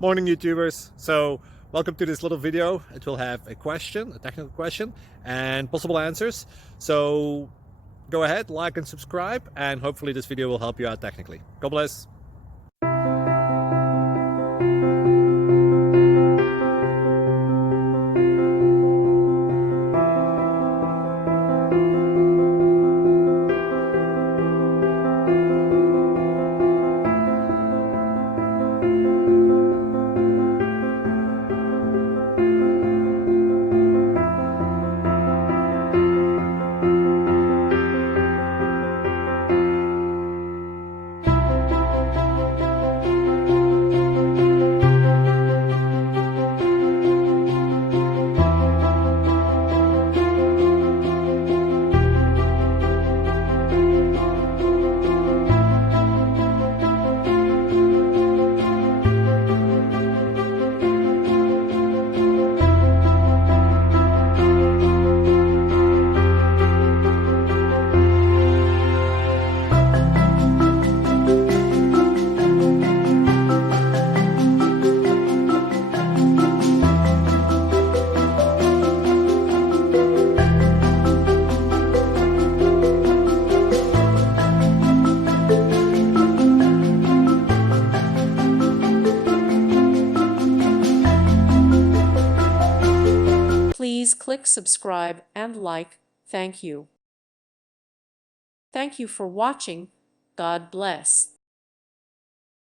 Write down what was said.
Morning YouTubers. So welcome to this little video. It will have a question, a technical question, and possible answers. So go ahead, like and subscribe, and hopefully this video will help you out technically. God bless. Please click subscribe and like. Thank you. Thank you for watching. God bless.